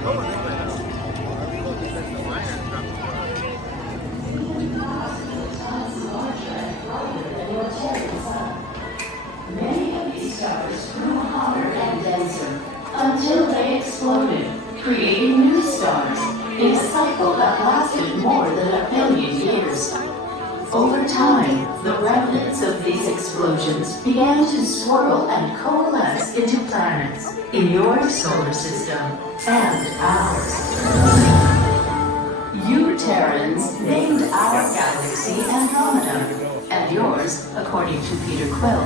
Many of these stars grew hotter and denser until they exploded, creating new stars in a cycle that lasted more than 1 billion years. Over time, the remnants of these explosions began to swirl and coalesce into planets in your solar system and ours. You Terrans named our galaxy Andromeda, and yours, according to Peter Quill,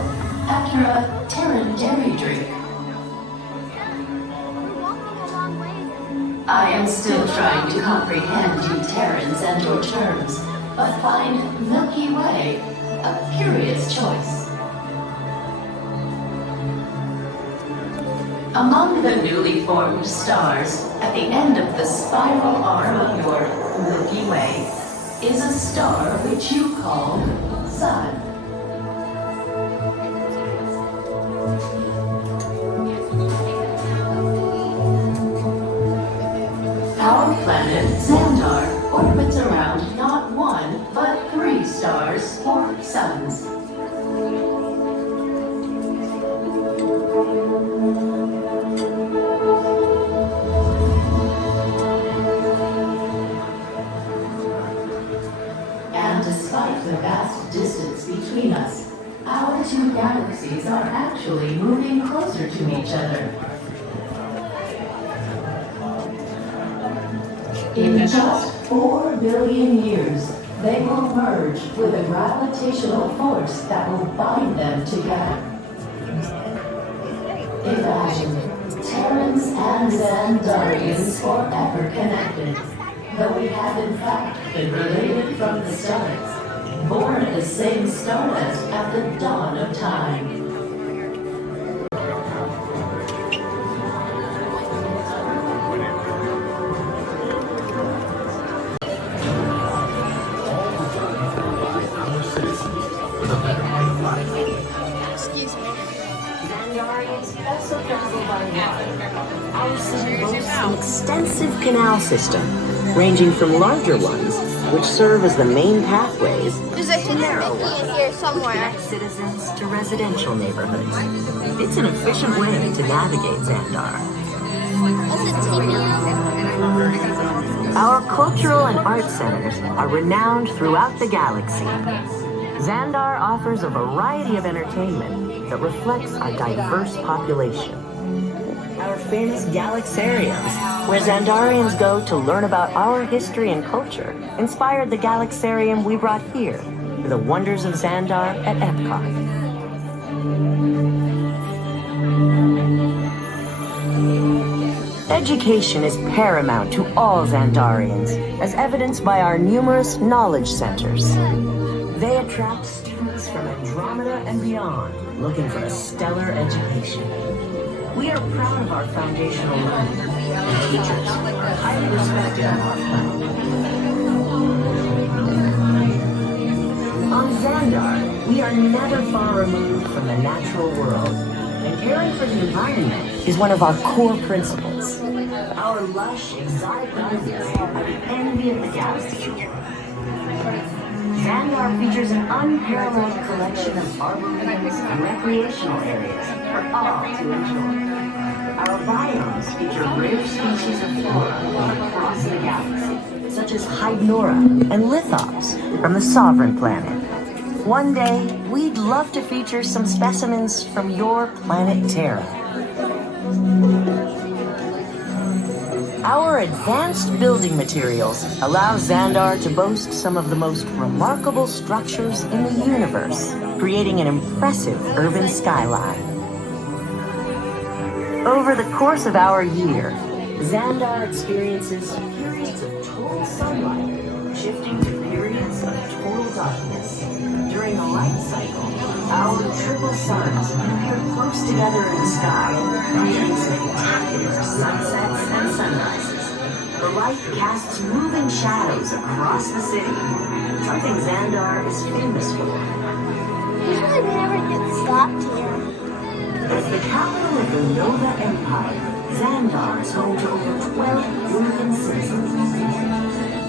after a Terran dairy drink. I am still trying to comprehend you Terrans and your terms, but find Milky Way a curious choice. Among the newly formed stars, at the end of the spiral arm of your Milky Way, is a star which you call Sun. Our planet, Xandar, orbits around not one, but 3 stars or suns. And despite the vast distance between us, our 2 galaxies are actually moving closer to each other. In just 4 billion years, they will merge with a gravitational force that will bind them together. Imagine Terrans and Xandarians forever connected, though we have in fact been related from the stars, born at the same stardust at the dawn of time. Excuse me. Xandarians also travel by water. Our city boasts an extensive canal system, ranging from larger ones, which serve as the main pathways, There's a to narrow Mickey in ones, here which somewhere. connect citizens to residential neighborhoods. It's an efficient way to navigate Xandar. That's a TV. Our cultural and art centers are renowned throughout the galaxy. Xandar offers a variety of entertainment that reflects our diverse population. Our famous Galaxariums, where Xandarians go to learn about our history and culture, inspired the Galaxarium we brought here for the wonders of Xandar at Epcot. Education is paramount to all Xandarians, as evidenced by our numerous knowledge centers. They attract students from Andromeda and beyond, looking for a stellar education. We are proud of our foundational learning and teachers, highly respected on our planet. On Xandar, we are never far removed from the natural world, and caring for the environment is one of our core principles. Our lush, exotic gardens are the envy of the galaxy. Xandar features an unparalleled collection of arboretums and recreational areas for all to enjoy. Our biomes feature rare species of flora from across the galaxy, such as Hydnora and Lithops from the Sovereign Planet. One day, we'd love to feature some specimens from your planet Terra. Our advanced building materials allow Xandar to boast some of the most remarkable structures in the universe, creating an impressive urban skyline. Over the course of our year, Xandar experiences periods of total sunlight, shifting to periods of total darkness. During a light cycle, our triple suns appear close together in the sky, creating spectacular sunsets and sunrises. The light casts moving shadows across the city, something Xandar is famous for. Usually we never get stopped here. As the capital of the Nova Empire, Xandar is home to over 12 million citizens.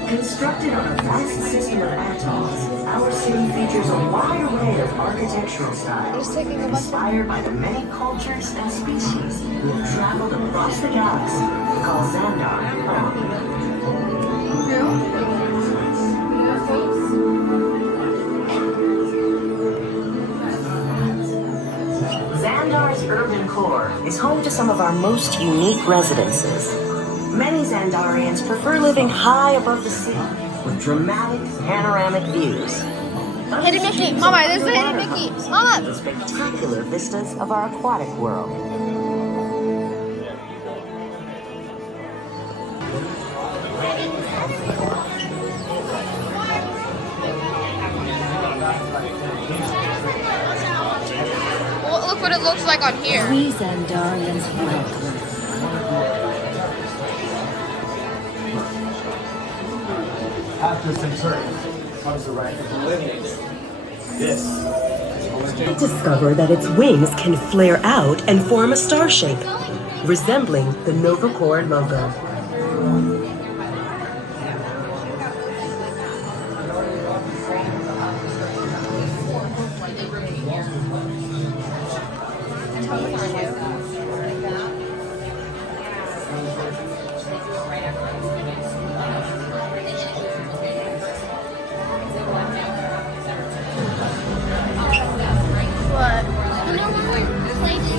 Constructed on a vast system of atolls, our city features a wide array of architectural styles, inspired by the many cultures and species who have traveled across the galaxy to call Xandar home. Xandar's urban core is home to some of our most unique residences. Many Xandarians prefer living high above the sea with dramatic panoramic views. Hidden Mickey! Mama, there's a hidden Mickey! Mama! The spectacular vistas of our aquatic world. Well, look what it looks like on here. We Xandarians welcome. After Centurion comes the rank of millennium. This is Discover that its wings can flare out and form a star shape, resembling the Nova Corps logo.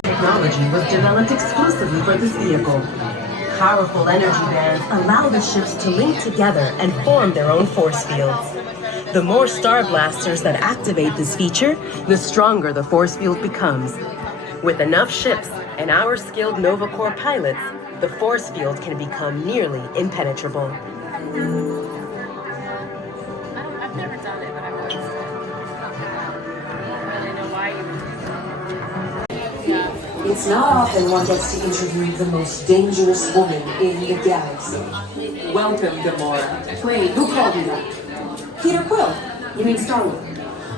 Technology was developed exclusively for this vehicle. Powerful energy bands allow the ships to link together and form their own force fields. The more star blasters that activate this feature, the stronger the force field becomes. With enough ships and our skilled Nova Corps pilots, the force field can become nearly impenetrable. I've never done it, but I've always done it. I don't know why you. It's not often one gets to interview the most dangerous woman in the galaxy. Welcome, Gamora. Wait, who called you that? Peter Quill. You mean Star-Lord?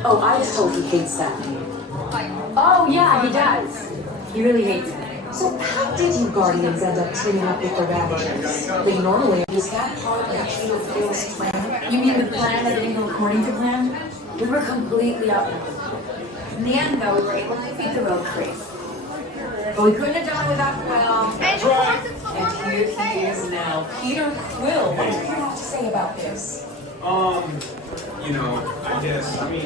Oh, I was told he hates that. Oh, yeah, he does. He really hates it. So how did you Guardians end up teaming up with the Ravagers? They normally... Was that part of Peter Quill's plan? You mean the plan that didn't go according to plan? We were completely outnumbered. In the end, though, we were able to defeat the road craze. But we couldn't have done it without Quill. That's right. And here he is now. Peter Quill. What do you have to say about this? you know, I guess, I mean,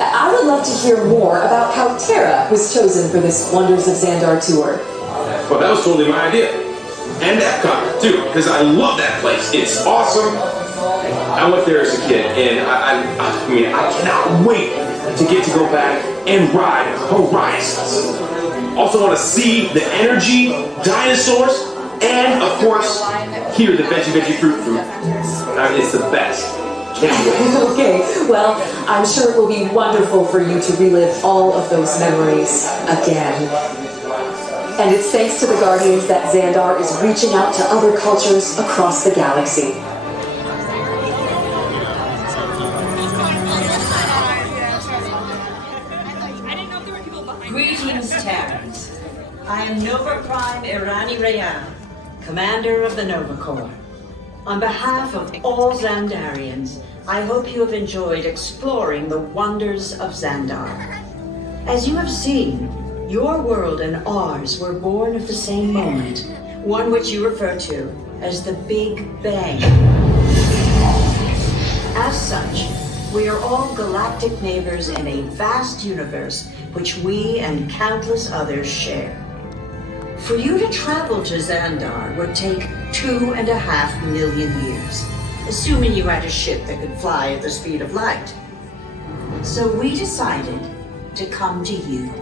I would love to hear more about how Terra was chosen for this Wonders of Xandar tour. Well, that was totally my idea. And Epcot, too, because I love that place. It's awesome. I went there as a kid, and I mean, I cannot wait to get to go back and ride Horizons. Also want to see the energy, dinosaurs, and, of course, hear the veggie fruit. It's the best. Okay, well, I'm sure it will be wonderful for you to relive all of those memories again. And it's thanks to the Guardians that Xandar is reaching out to other cultures across the galaxy. Greetings, Terrans. I am Nova Prime Irani Rayan, Commander of the Nova Corps. On behalf of all Xandarians, I hope you have enjoyed exploring the wonders of Xandar. As you have seen, your world and ours were born of the same moment, one which you refer to as the Big Bang. As such, we are all galactic neighbors in a vast universe which we and countless others share. For you to travel to Xandar would take 2.5 million years, assuming you had a ship that could fly at the speed of light. So we decided to come to you.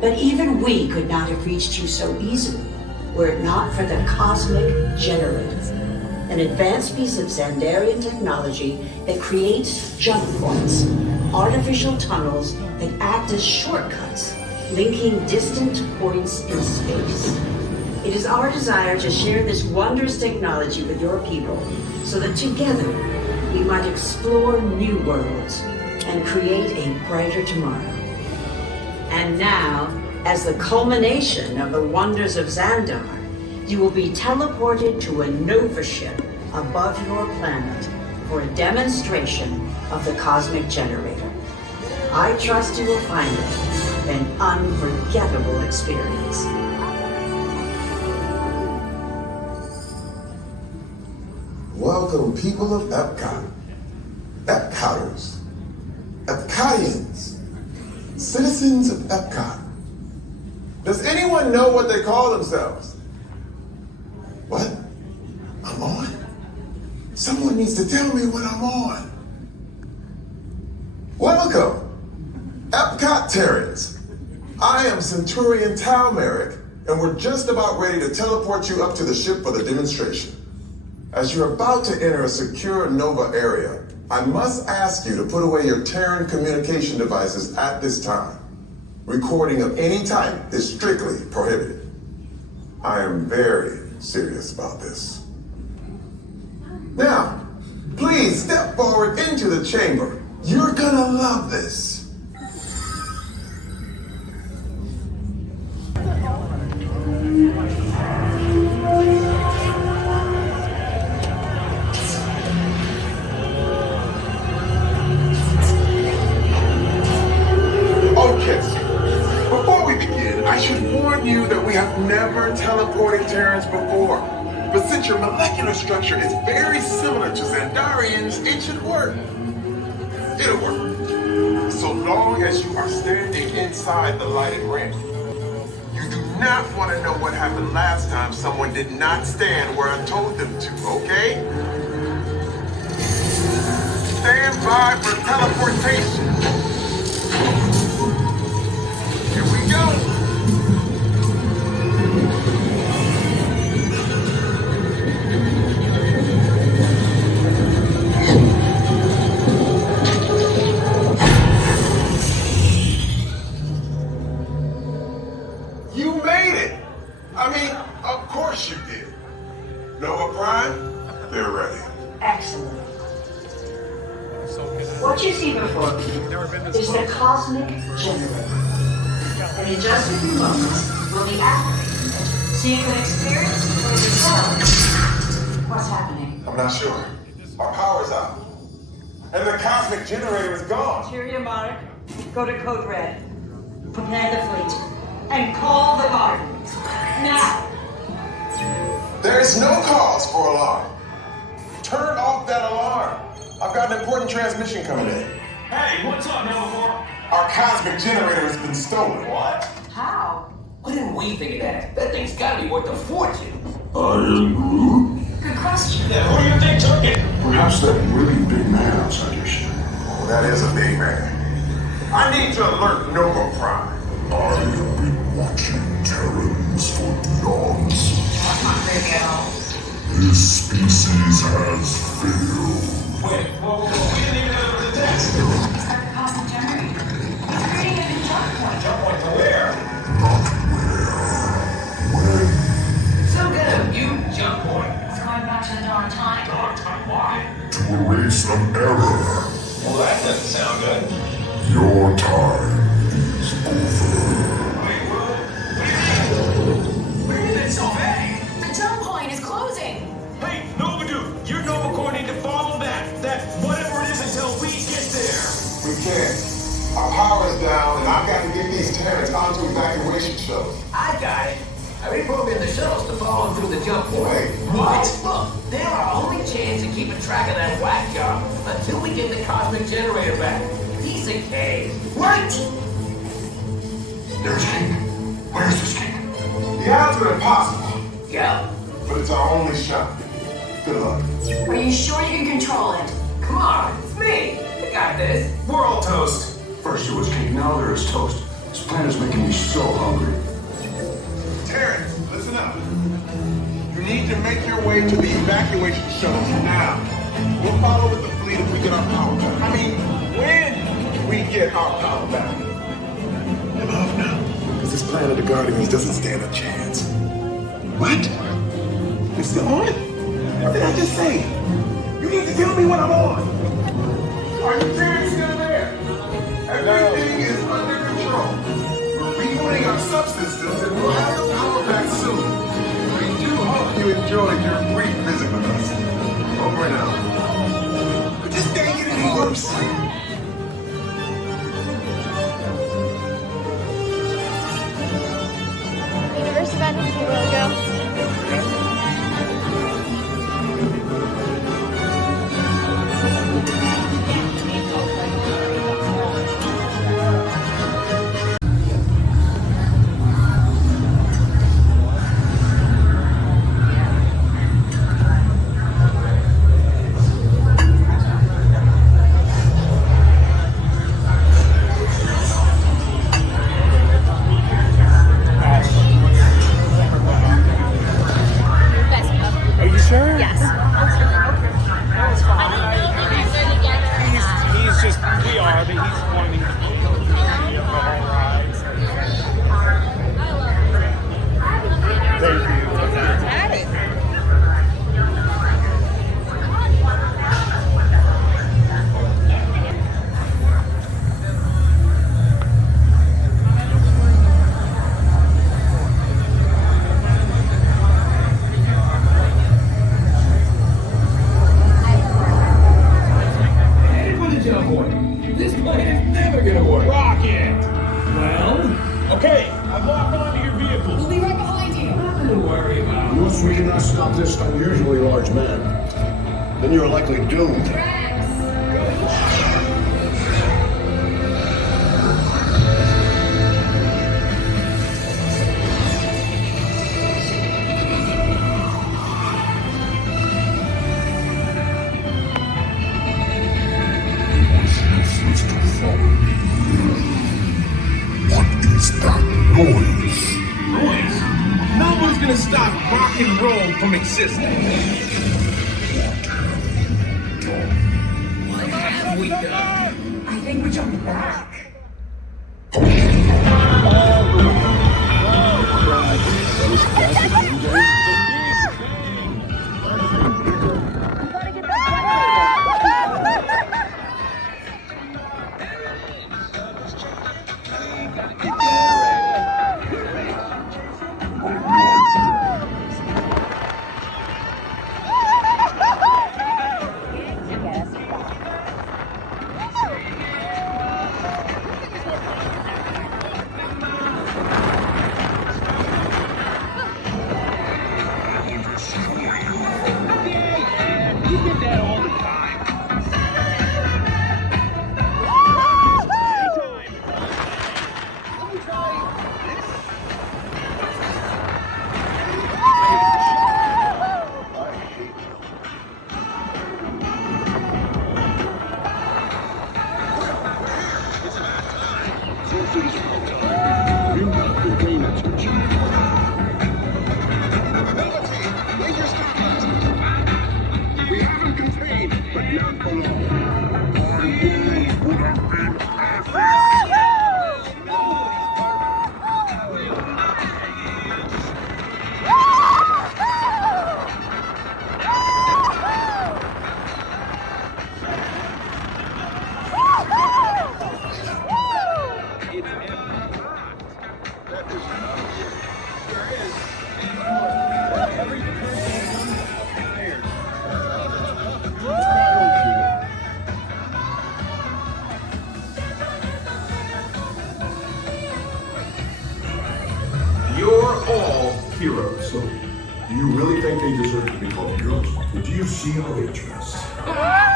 But even we could not have reached you so easily were it not for the Cosmic Generator, an advanced piece of Xandarian technology that creates jump points, artificial tunnels that act as shortcuts, linking distant points in space. It is our desire to share this wondrous technology with your people so that together we might explore new worlds, and create a brighter tomorrow. And now, as the culmination of the wonders of Xandar, you will be teleported to a Nova ship above your planet for a demonstration of the cosmic generator. I trust you will find it an unforgettable experience. Welcome, people of Epcot, Epcoters, Epcotians, citizens of Epcot. Does anyone know what they call themselves? What? I'm on? Someone needs to tell me what I'm on. Welcome, Epcot-tarians. I am Centurion Tal Merrick, and we're just about ready to teleport you up to the ship for the demonstration. As you're about to enter a secure Nova area, I must ask you to put away your Terran communication devices at this time. Recording of any type is strictly prohibited. I am very serious about this. Now, please step forward into the chamber. You're gonna love this. Okay, before we begin, I should warn you that we have never teleported Terrans before. But since your molecular structure is very similar to Xandarians, it should work. It'll work. So long as you are standing inside the lighted ring. You do not want to know what happened last time someone did not stand where I told them to, okay? Stand by for teleportation. Here we go. You made it! I mean, of course you did. Nova Prime, they're ready. Excellent. What you see before you is the cosmic generator. And in just a few moments, we'll be activating it so you can experience for yourself what's happening. I'm not sure. Our power's out. And the cosmic generator is gone. Cheerio, Monarch. Go to Code Red. Prepare the fleet. And call the Guardians. Now! There is no cause for alarm. Turn off that alarm. I've got an important transmission coming in. Hey, what's up, Nova? Our cosmic generator has been stolen. What? How? Why didn't we think of that? That thing's gotta be worth a fortune. I am Groot. Good question. Yeah, who do you think took it? Perhaps that really big man outside your ship. Oh, that is a big man. I need to alert Nova Prime. I have been watching Terrans for eons. That's not creepy at all. This species has failed. Wait, whoa, we didn't even know there was a test. It's like the cosmic generator. It's creating a new jump point. Jump point to where? Not where. When? So good of you, jump point. It's going back to the dawn time. Darn time, why? To erase an error. Well, that doesn't sound good. Your time is over. Wait, what? Where did it so vague? The jump point is closing. Hey, Nova Dude, your Nova Corps need to follow that whatever it is until we get there. We can't. Our power's down, and I've got to get these Terrans onto evacuation shuttles. I got it. I reprogrammed the shuttles to follow them through the jump point. Wait, What? Look, they're our only chance of keeping track of that whack job until we get the cosmic generator back. Piece of cake. What? There's King. Where's this King? The odds are impossible, Yeah. but it's our only shot. Good luck. Are you sure you can control it? Come on, it's me. I got this. We're all toast. First it was cake, now there is toast. This plan is making me so hungry. Terrans, listen up. You need to make your way to the evacuation shuttles now. We'll follow with the fleet if we get our power back. I mean, when we get our power back. I'm off now, because this plan of the Guardians doesn't stand a chance. What? You're still on? What did I just say? You need to tell me when I'm on. Are you Terrans still there? enjoyed your brief visit with us. Over and out. But this dang it any worse. Universe event a few years ago. Are you sure? Yes. He's just, we are, but he's wanting to be the whole ride. Thank you. This plan is never gonna work. Rocket! Well, Okay, I've locked onto your vehicle. We'll be right behind you. nothing to worry about. Unless we cannot stop this unusually large man, then you're likely doomed. What is that noise? Noise. No one's gonna stop rock and roll from existing. What have we done? I think we jumped back. You get that all the time. We haven't contained, but not for long. Our world would have been You're all heroes. So, do you really think they deserve to be called heroes? Or do you see how they dress?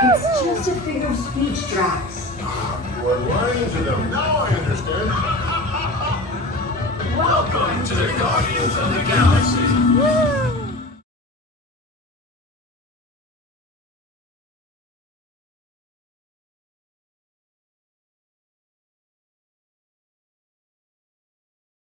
It's just a figure of speech, Drax. You are lying to them. Now I understand. Welcome to the Guardians of the Galaxy.